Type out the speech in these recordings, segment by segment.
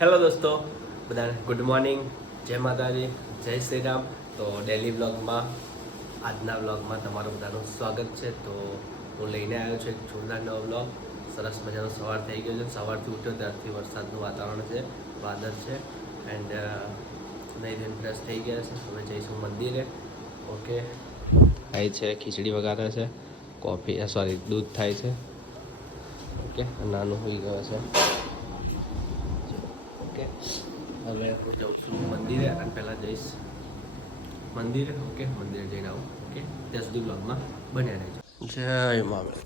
Hello દોસ્તો, બધાને good morning જય માતાજી, જય શ્રી રામ. તો ડેલી બ્લોગમાં આજના બ્લોગમાં તમારું બધાનું સ્વાગત છે. તો હું લઈને આવ્યો છું એક જોરદાર નવો બ્લોગ સરસ મજાનો સવાર થઈ ગયો છે. સવારથી ઉઠ્યો ત્યારથી વરસાદનું વાતાવરણ છે, વાદળ છે. એન્ડ નહીં ધોઈને ફ્રેશ થઈ ગયા છે. હવે જઈશું મંદિરે. ઓકે થાય છે, ખીચડી વગાડે છે, કોફી સોરી દૂધ થાય છે. ઓકે નાનું હોઈ ગયો છે. ઓકે હવે હું જાઉં છું મંદિરે અને પહેલાં જઈશ. મંદિરે ઓકે મંદિરે જઈને આવું ઓકે? ત્યાં સુધી બ્લોગમાં બન્યા રહેજો. જય મામલે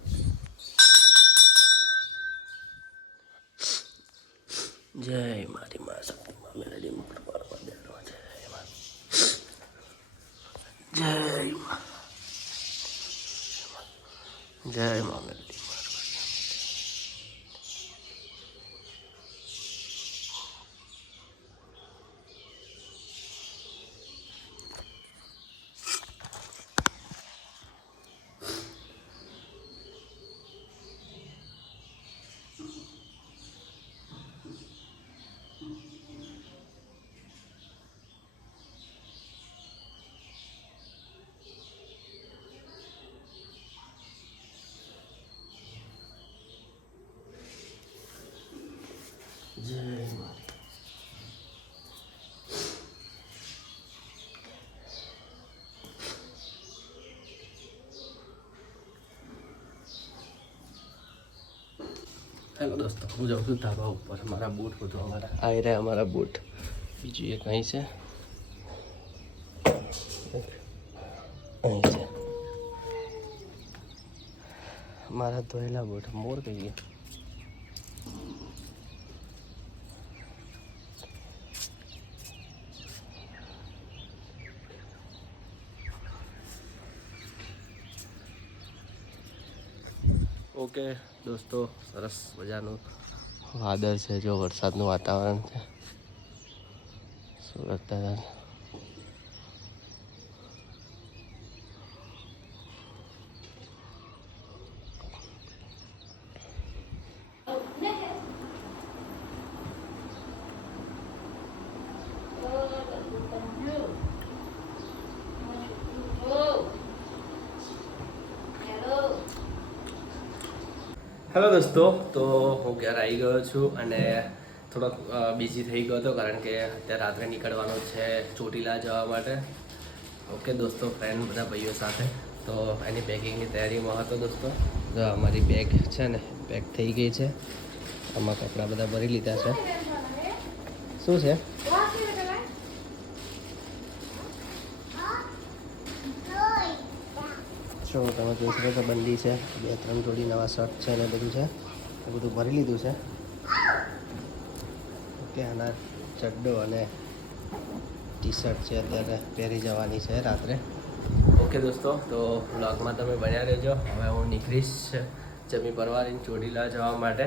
જય મારી મા શક્તિ મા મેલડી મુક્ત કરવા દેવાનો જય મા. જય મા. જય મા મેલડી જય મારી હેલો દોસ્તો, હું જાઉં છું ધાબા ઉપર. મારા બૂટ બધું અમારા. આવી રહ્યા અમારા બૂટ બીજું એક અહીં છે. અહીં છે. મારા ધોયેલા બૂટ મોર કહીએ. ઓકે દોસ્તો સરસ મજાનું. વાદળ છે જો વરસાદનું વાતાવરણ છે. સુરત હેલો દોસ્તો, તો હું ઘરે આવી ગયો છું અને થોડોક બિઝી થઈ ગયો હતો કારણ કે અત્યારે રાત્રે નીકળવાનું છે ચોટીલા જવા માટે. ઓકે દોસ્તો ફ્રેન્ડ બધા ભાઈઓ સાથે. તો એની પેકિંગની તૈયારીમાં હતો દોસ્તો. જો અમારી બેગ છે ને પેક થઈ ગઈ છે. આમાં કપડાં બધા ભરી લીધા છે. શું છે? જો તમે જોઈ શકો છો બંડી છે, બે ત્રણ જોડી નવા શર્ટ છે ને બધું છે, એ બધું ભરી લીધું છે. ઓકે, આના ચડ્ડો અને ટી શર્ટ છે અત્યારે પહેરી જવાની છે રાત્રે. ઓકે દોસ્તો, તો વ્લોગમાં તમે બન્યા રહેજો. હવે હું નીકળીશ જમી પરવારીને ચોટીલા જવા માટે.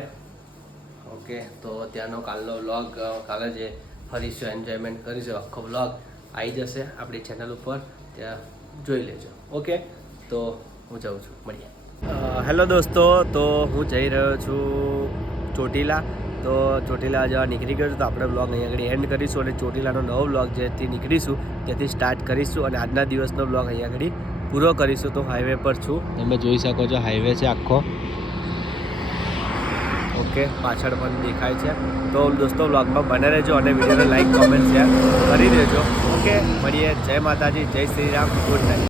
ઓકે, તો ત્યાંનો કાલનો વ્લોગ કાલે જે ફરીશું એન્જોયમેન્ટ કરીશું, આખો વ્લોગ આવી જશે આપણી ચેનલ ઉપર. ત્યાં જોઈ લેજો. ઓકે? તો હું જાઉં છું. મળીએ. હેલો દોસ્તો, તો હું જઈ રહ્યો છું ચોટીલા. તો ચોટીલા જવા નીકળી ગયો તો આપણે બ્લોગ અહીં આગળ એન્ડ કરીશું અને ચોટીલાનો નવો બ્લોગ જેથી નીકળીશું ત્યાંથી સ્ટાર્ટ કરીશું અને આજના દિવસનો બ્લોગ અહીં આગળ પૂરો કરીશું. તો હાઈવે પર છું. તમે જોઈ શકો છો હાઈવે છે આખો. ઓકે, પાછળ પણ દેખાય છે. તો દોસ્તો બ્લોગમાં બને રહેજો અને વિડીયોને લાઈક કોમેન્ટ શેર કરી દેજો. ઓકે, મળીએ. જય માતાજી, જય શ્રી રામ. Good night